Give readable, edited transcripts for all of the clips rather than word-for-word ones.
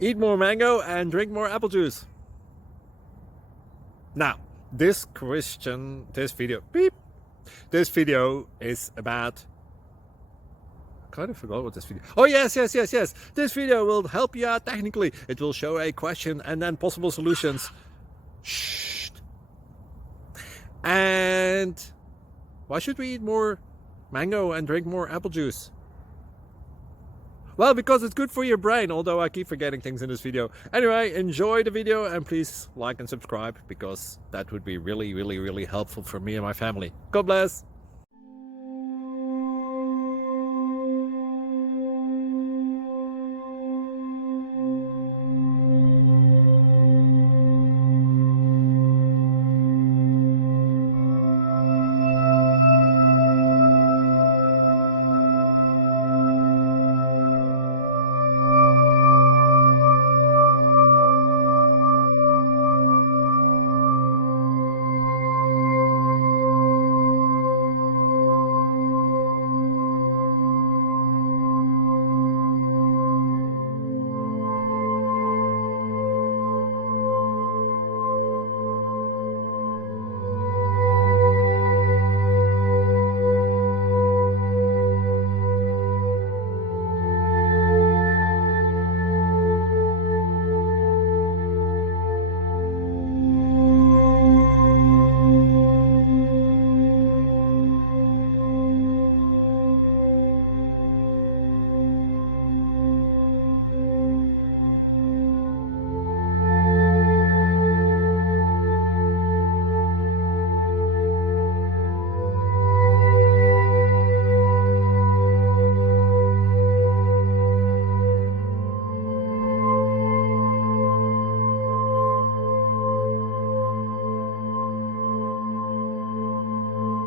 Eat more mango and drink more apple juice. Now, this video is about, I kind of forgot what this video. Oh, yes. This video will help you out technically. It will show a question and then possible solutions. Shh. And why should we eat more mango and drink more apple juice? Well, because it's good for your brain, although I keep forgetting things in this video. Anyway, enjoy the video and please like and subscribe, because that would be really helpful for me and my family. God bless!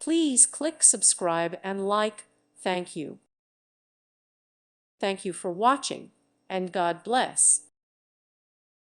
Please click subscribe and like. Thank you. Thank you for watching, and God bless.